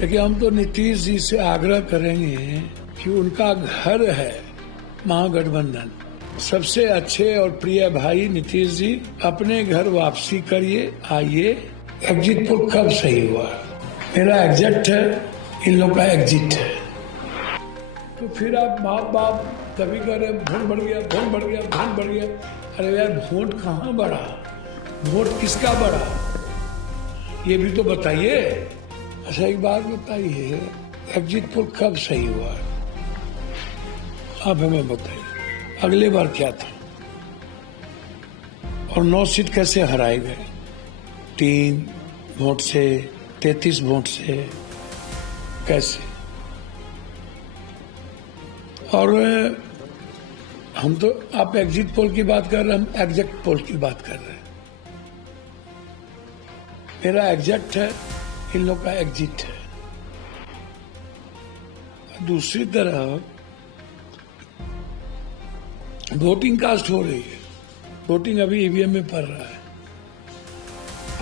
देखिए, हम तो नीतीश जी से आग्रह करेंगे कि उनका घर है महागठबंधन। सबसे अच्छे और प्रिय भाई नीतीश जी, अपने घर वापसी करिए, आइए। एग्जिट पोल कब सही हुआ? मेरा एग्जिट है, इन लोग का एग्जिट है। तो फिर आप बाप बाप तभी कह रहे वोट बढ़ गया, वोट बढ़ गया, वोट बढ़ गया। अरे यार, वोट कहाँ बढ़ा? वोट किसका बढ़ा, ये भी तो बताइए। अच्छा, एक बात बताइए, एग्जिट पोल कब सही हुआ? आप हमें बताइए, अगले बार क्या था? और 9 सीट कैसे हराए गए? 3 वोट से, 33 वोट से, कैसे? और हम तो, आप एग्जिट पोल की बात कर रहे हैं, हम एग्जैक्ट पोल की बात कर रहे हैं। मेरा एग्जैक्ट है, इन लोग का एग्जिट है। दूसरी तरफ वोटिंग कास्ट हो रही है, वोटिंग अभी ईवीएम में पड़ रहा है।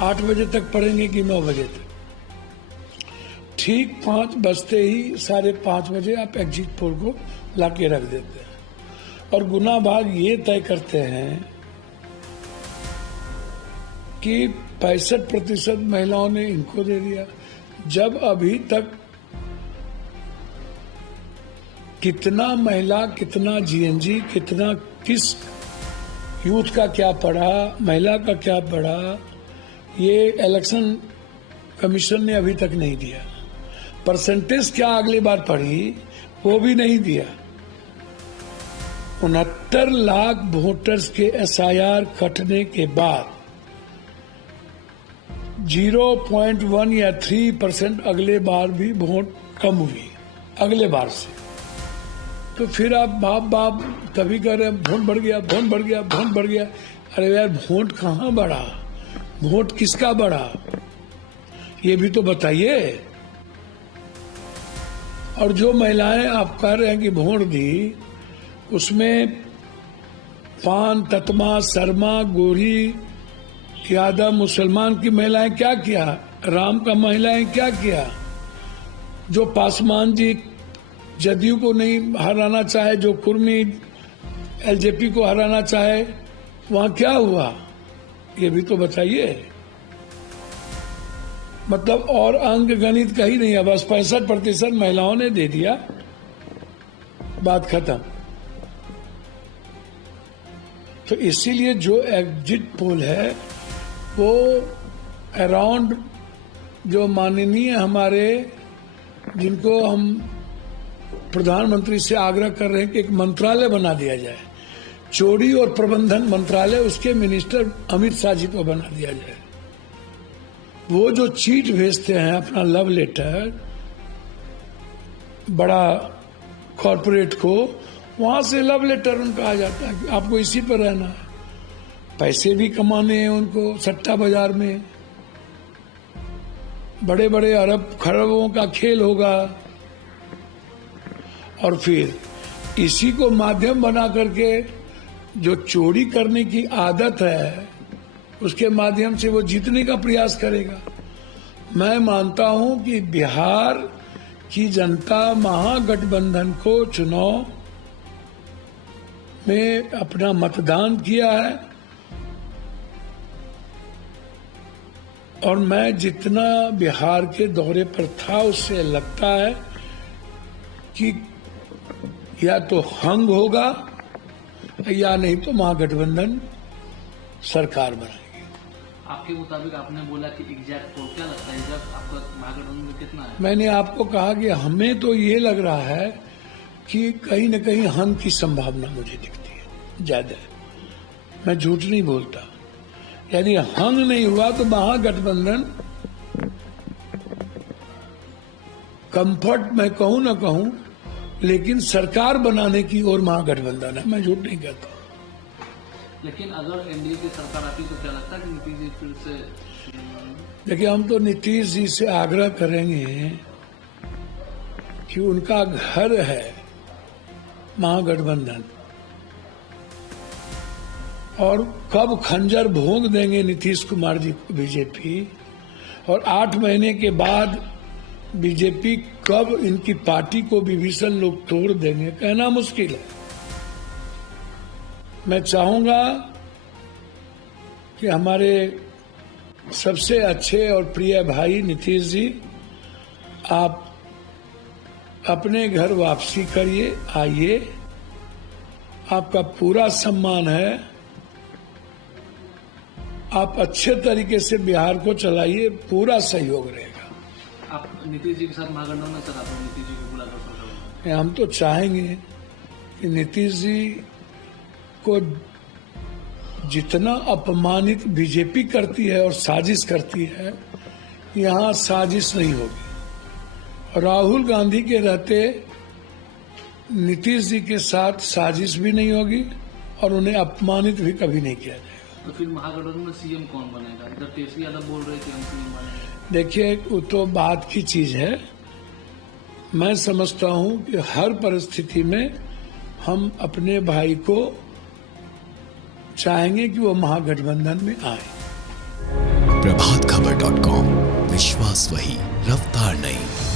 8 बजे तक पड़ेंगे कि 9 बजे तक? ठीक 5 बजते ही 5:30 बजे आप एग्जिट पोल को लाके रख देते हैं और गुना भाग ये तय करते हैं कि 65% महिलाओं ने इनको दे दिया, जब अभी तक कितना महिला, कितना जीएनजी, कितना किस यूथ का क्या पढ़ा, महिला का क्या पढ़ा, ये इलेक्शन कमीशन ने अभी तक नहीं दिया। परसेंटेज क्या अगली बार पढ़ी, वो भी नहीं दिया। 69 लाख वोटर्स के एसआईआर कटने के बाद 0.1 या 3% अगले बार भी वोट कम हुई अगले बार से। तो फिर आप बाप बाप तभी कह रहे वोट बढ़ गया, वोट बढ़ गया, वोट बढ़ गया। अरे यार, वोट कहाँ बढ़ा? वोट किसका बढ़ा, ये भी तो बताइए। और जो महिलाएं आप कह रहे हैं कि वोट दी, उसमें पान, ततमा, शर्मा, गोरी, यादव, मुसलमान की महिलाएं क्या किया? राम का महिलाएं क्या किया? जो पासवान जी जदयू को नहीं हराना चाहे, जो कुर्मी एलजेपी को हराना चाहे, वहां क्या हुआ, ये भी तो बताइए। मतलब और अंक गणित का ही नहीं है, बस 65% महिलाओं ने दे दिया, बात खत्म। तो इसीलिए जो एग्जिट पोल है वो अराउंड, जो माननीय हमारे, जिनको हम प्रधानमंत्री से आग्रह कर रहे हैं कि एक मंत्रालय बना दिया जाए, चोरी और प्रबंधन मंत्रालय, उसके मिनिस्टर अमित शाह जी को बना दिया जाए। वो जो चीट भेजते हैं अपना लव लेटर बड़ा कॉरपोरेट को, वहां से लव लेटर उनका आ जाता है कि आपको इसी पर रहना है। पैसे भी कमाने हैं उनको सट्टा बाजार में, बड़े बड़े अरब खरबों का खेल होगा। और फिर इसी को माध्यम बना करके जो चोरी करने की आदत है, उसके माध्यम से वो जीतने का प्रयास करेगा। मैं मानता हूं कि बिहार की जनता महागठबंधन को चुनाव में अपना मतदान किया है, और मैं जितना बिहार के दौरे पर था, उससे लगता है कि या तो हंग होगा या नहीं तो महागठबंधन सरकार बनाएगी। आपके मुताबिक आपने बोला कि एग्जैक्ट पोल, क्या लगता है जब आपका महागठबंधन में कितना है? मैंने आपको कहा कि हमें तो ये लग रहा है कि कहीं न कहीं हंग की संभावना मुझे दिखती है ज्यादा। मैं झूठ नहीं बोलता, यानी हंग नहीं हुआ तो महागठबंधन कंफर्ट, मैं कहूं ना कहूं, लेकिन सरकार बनाने की ओर महागठबंधन है, मैं झूठ नहीं कहता। लेकिन अगर एनडीए की सरकार आती तो क्या लगता है कि नीतीश जी फिर से? देखिए, हम तो नीतीश जी से आग्रह करेंगे कि उनका घर है महागठबंधन, और कब खंजर भोंक देंगे नीतीश कुमार जी को बीजेपी, और 8 महीने के बाद बीजेपी कब इनकी पार्टी को विभीषण लोग तोड़ देंगे कहना मुश्किल है। मैं चाहूंगा कि हमारे सबसे अच्छे और प्रिय भाई नीतीश जी, आप अपने घर वापसी करिए, आइए, आपका पूरा सम्मान है। आप अच्छे तरीके से बिहार को चलाइए, पूरा सहयोग रहेगा। आप नीतीश जी के साथ महागठबंधन में चलाते हैं, नीतीश जी को बुलाकर सरकार में? हम तो चाहेंगे कि नीतीश जी को जितना अपमानित बीजेपी करती है और साजिश करती है, यहाँ साजिश नहीं होगी। राहुल गांधी के रहते नीतीश जी के साथ साजिश भी नहीं होगी और उन्हें अपमानित भी कभी नहीं किया जाएगा। तो फिर महागठबंधन में सीएम कौन बनेगा? इधर तेजस्वी यादव बोल रहे थे हम सीएम बनेंगे। देखिए, वो तो बात की चीज है। मैं समझता हूं कि हर परिस्थिति में हम अपने भाई को चाहेंगे कि वो महागठबंधन में आए। प्रभातखबर.com, विश्वास वही, रफ्तार नहीं।